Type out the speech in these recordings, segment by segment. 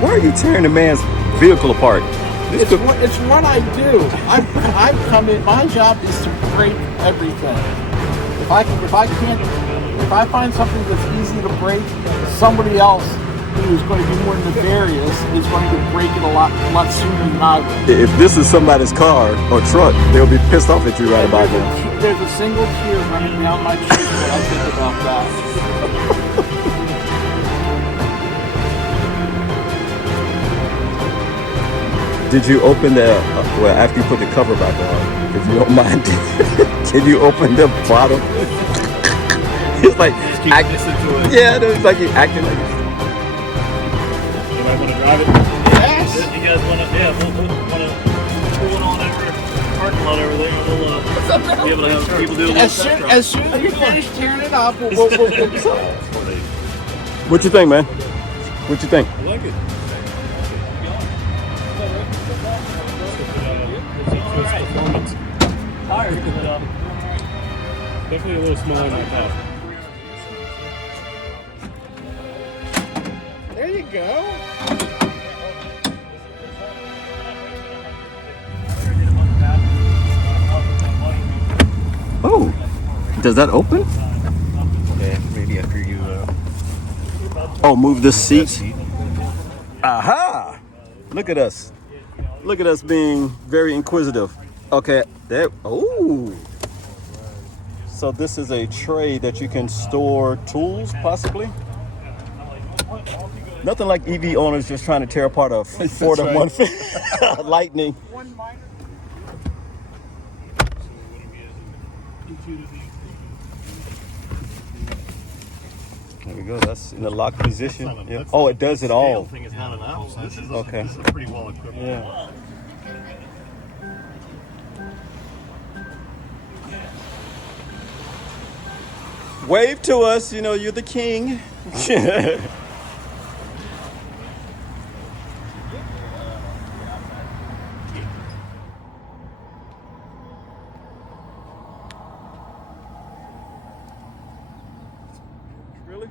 Why are you tearing the man's vehicle apart? It's what I do. I'm coming. My job is to break everything. If I find something that's easy to break, somebody else who's going to be more nefarious is going to break it a lot sooner than I will. If this is somebody's car or truck, they'll be pissed off at you right about now. There's a single tear running down my cheek when I think about that. Did you open the, well, after you put the cover back on, if you don't mind, can you open the bottom? It's like, just keep listening to it. Yeah, it's like you're acting like it. You might want to drive it? Yes! You guys want to, yeah, we'll pull it on over parking lot over there, and we'll be able to have people do a little test drive. As soon as you finish tearing it up, we'll What you think, man? What you think? I like it. Performance. Tires, but definitely a little smaller than I thought. There you go. Oh, does that open? Yeah, maybe after you. Oh, move this seat. Aha! Look at us. Look at us being very inquisitive. Okay, there. Oh. So this is a tray that you can store tools, possibly. Nothing like EV owners just trying to tear apart a Ford F150 Lightning. There we go. That's in the lock position. Yeah. Oh, it does it all. Thing is not an ounce. This is Okay. This is pretty well equipped. Yeah. Wave to us, you know, you're the king. Really?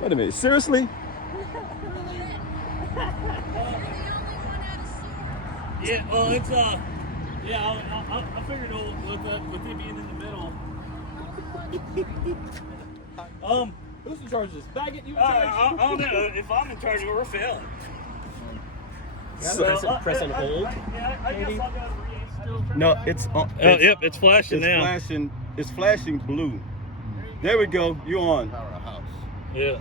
Wait a minute, seriously? Yeah, well, it's yeah. I figured with it being in the middle. Who's in charge of this? Baggett, you in I charge? don't know if I'm in charge. We're failing. Press and hold. I guess I'll go still. No, it's on. Yep, it's flashing now. Flashing. It's flashing blue. There we go. You're on. Yeah.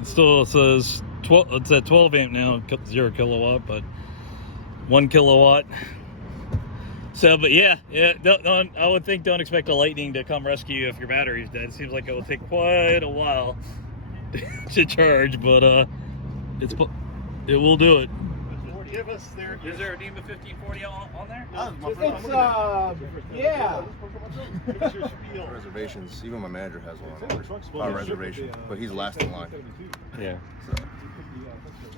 It still says 12. It's at 12 amp now, 0 kilowatt, but 1 kilowatt. So, but yeah. I would think don't expect a Lightning to come rescue you if your battery's dead. It seems like it will take quite a while to charge, but it will do it. Give us there. Is there a NEMA 1540 on there? It's, yeah. Reservations. Even my manager has one on reservation, but he's last in line. Yeah. So.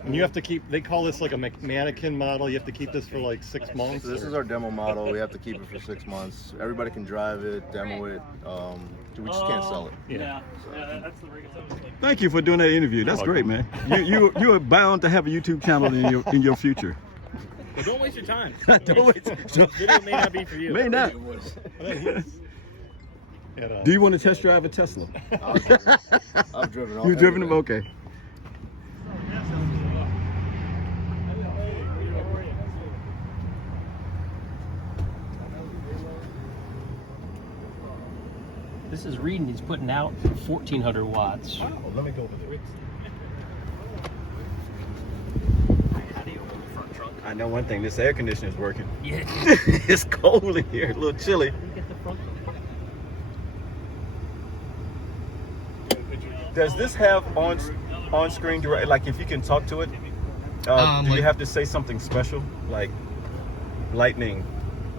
And you have to keep, they call this like a mannequin model. You have to keep this for like 6 months. So this is our demo model. We have to keep it for 6 months. Everybody can drive it, demo it. We just can't sell it. Yeah, that's the biggest thing. Thank you for doing that interview. That's great, man. You are bound to have a YouTube channel in your future. Well, don't waste your time. Don't wait. This video may not be for you. May not. Do you want to test drive a Tesla? I've driven all. You've driven them? Okay. This is reading, he's putting out 1,400 watts. Oh, let me go over there. How do you open the front trunk? I know one thing. This air conditioner is working. Yeah. It's cold in here. A little chilly. Get the front. Does this have on screen direct? Like if you can talk to it, do you have to say something special? Like Lightning,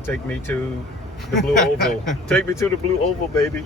take me to the blue oval. Take me to the blue oval, baby.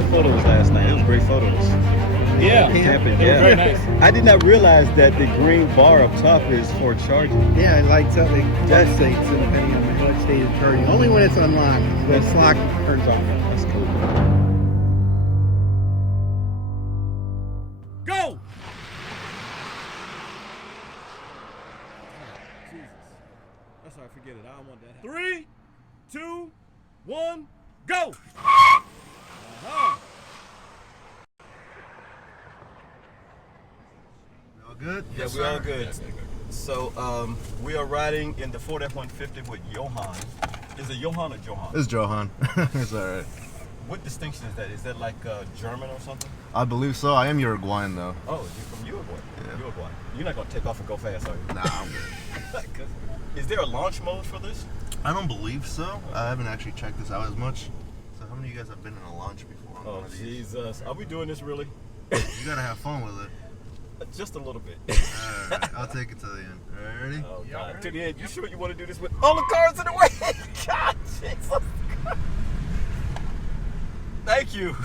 your photos last night. It was great photos. Yeah. Camping, It was yeah. very nice. I did not realize that the green bar up top is for charging. Yeah, it lights up. It pulsates depending on what state of charging. Only when it's unlocked. When it's locked, it turns off. That's cool. Go! That's all right, forget it. I don't want that. 3, 2, 1, go! All good? Yeah, we're all good. So we are riding in the Ford F150 with Johan. Is it Johan or Johan? It's Johan. It's all right. What distinction is that? Is that like German or something? I believe so. I am Uruguayan though. Oh, you're from Uruguay. Yeah. Uruguay. You're not gonna take off and go fast, are you? Nah, I'm good. Is there a launch mode for this? I don't believe so. I haven't actually checked this out as much. So how many of you guys have been in a launch before? On Oh one of these? Jesus! Are we doing this really? You gotta have fun with it. Just a little bit. Alright, I'll take it to the end. Alright, ready? Oh God! To the end. You sure you want to do this with all the cars in the way? God, Jesus! Thank you.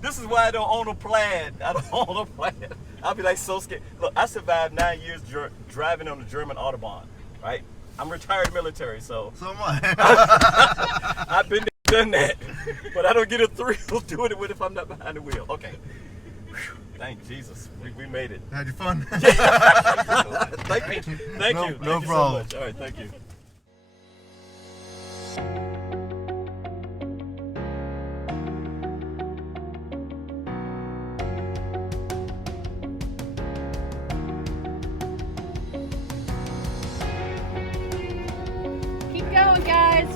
This is why I don't own a Plaid. I don't own a Plaid. I'll be like so scared. Look, I survived 9 years driving on the German Autobahn, right? I'm retired military, so So am I. I've been there, done that. But I don't get a thrill doing it with if I'm not behind the wheel. Okay. Whew. Thank Jesus. We made it. Had you fun? Thank you. Thank No- you. no Thank you problem. so much. All right, thank you. Keep going, guys.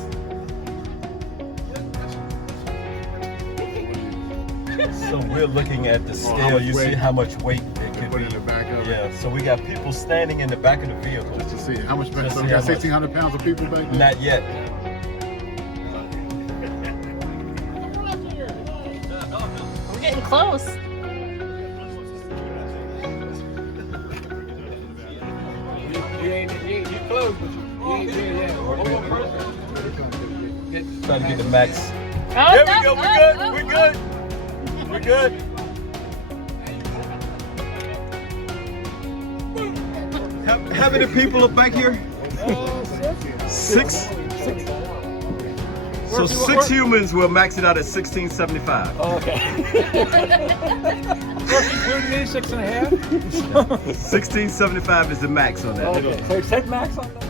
So we're looking at the scale. You see how much weight it could Put be. it in the back of it. Yeah. So we got people standing in the back of the vehicle. Just to see how much. Just So see we got how much. 1,600 pounds of people back there. Not yet. We're getting close. You close, but you ain't there yet. Trying to get the max. Oh, There no, we go. We're oh, good. oh, We're oh. good. We're good. How many people are back here? Six. So 6 humans will max it out at 1675. Okay. Including me, 6.5? 1675 is the max on that. Okay. So it said max on that?